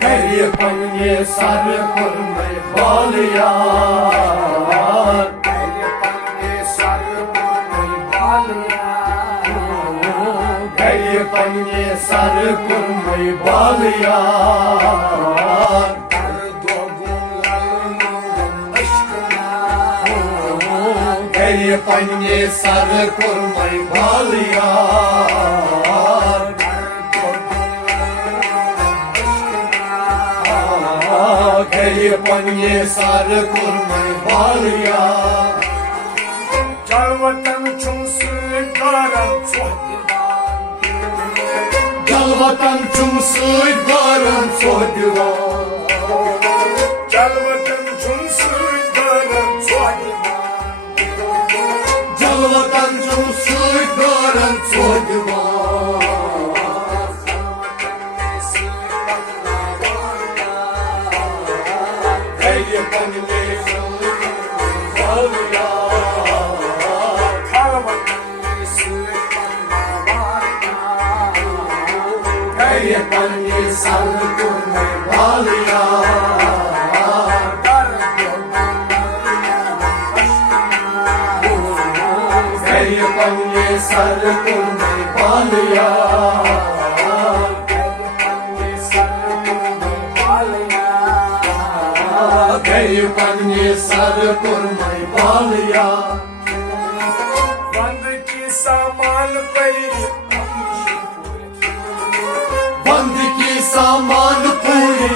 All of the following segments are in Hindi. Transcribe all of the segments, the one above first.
Geri panye sar kurmay balyan, geri panye sar kurmay balyan. Geri panye sar kurmay balyan, geri panye sar kurmay balyan. Jalvatan çumsu karan Jalvatan çumsu garan sohdivan, Jalvatan çumsu karan Jalvatan çumsu garan sohdivan. Geri panye sar balyan, geri panye sar kurmay balyan, geri panye sar kurmay balyan, geri panye sar kurmay balyan. बंद की सामान परी बंद की सामान पूरी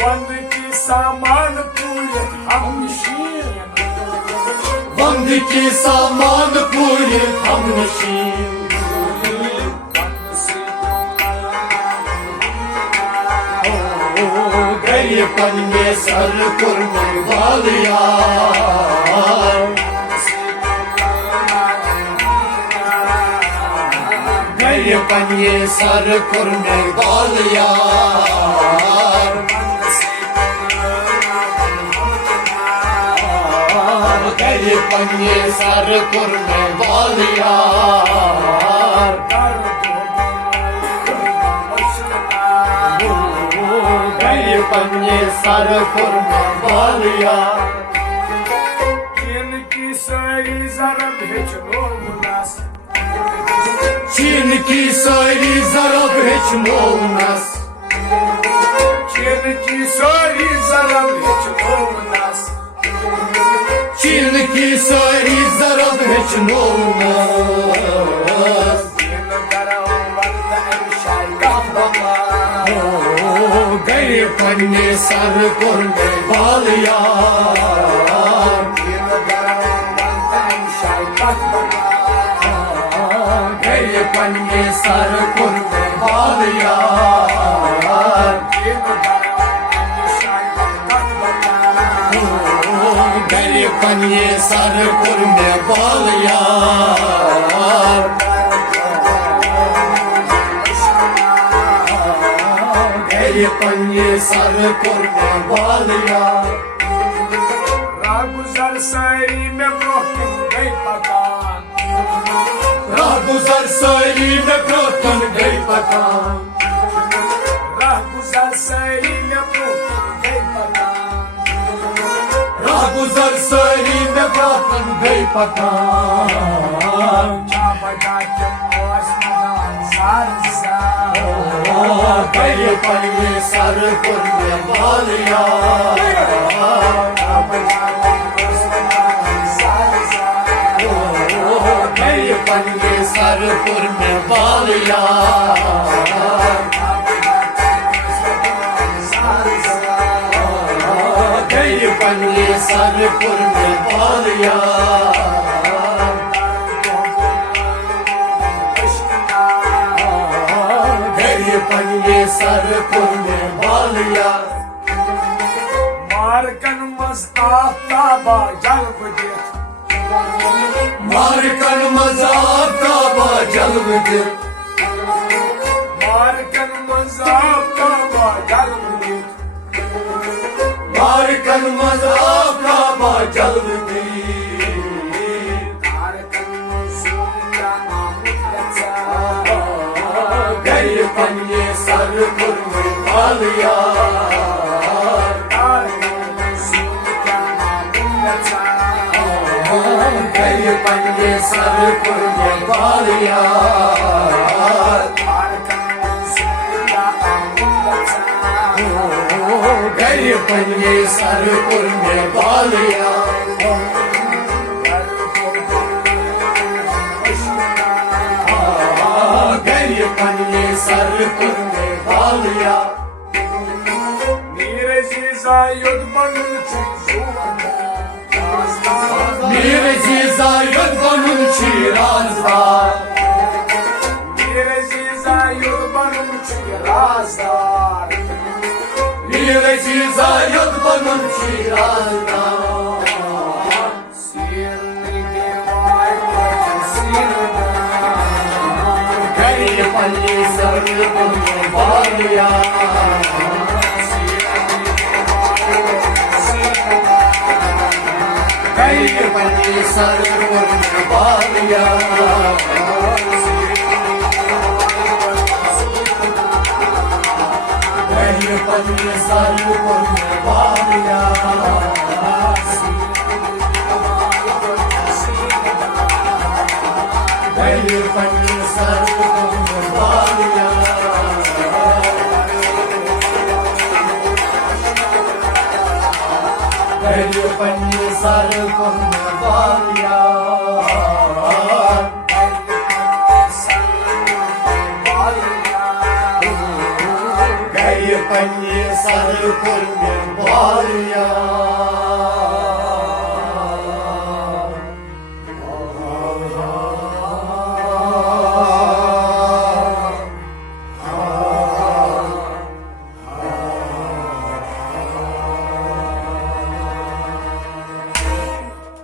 बंद की सामान पूरे हम बंद की सामान पूरी हम नशीन. गरी पन्ने sir kurmay balyan, geri panye sar kurmay balyan, geri panye sar kurmay balyan, geri panye sar kurmay balyan. इनकी सारी जरा भेजो मुनास Çin ki sayri zarab hiç olmaz, इनकी सारी जरा भेजो मुनास Çin ki sayri zarab hiç olmaz. इन करो बंद शाही कहबा Geri panye sar kurmay balyan, इन करो बंद शाही कहबा geri panye sar kurmay balyan, इन करो शाही कहबा geri panye sar kurmay balyan, geri panye sar kurmay balyan. रागुजर सारी में ब्रोकन गई पकान Rahguzar sayri me brotan gay pakan, रागुजर सारी में ब्रोकन गई पकान Rahguzar sayri me brotan gay pakan. चापा जाके मोस मगान Saharsa Geri panye sar kurmay balyan, चापा जाके मोस मगान Saharsa geri panye sar kurmay balyan, geri panye sar kurmay balyan, geri panye sar kurmay balyan. मारकन मस्ताबा जल्ब दे Markan mazab taba jalb de, मारकन मस्ताबा जल्ब दे Markan mazab taba jalb de, मारकन सुल्तान Geri pange sarı kurme balya Geri pange sarı kurme balya Geri pange sarı kurme balya Mire ziza yudmanın çizuvanda Mire ziza yudmanın çirazda Mire ziza yudmanın çirazda Mire ziza yudmanın çirazda Sirni devay koca sirna Geri pange sarı kurme balya Geri pange sarı kurme balya Geri pange sarı kurme balya Geri pange sarı kurme balya Geri pange sarı kurme balya Geri pange sarı kurme balya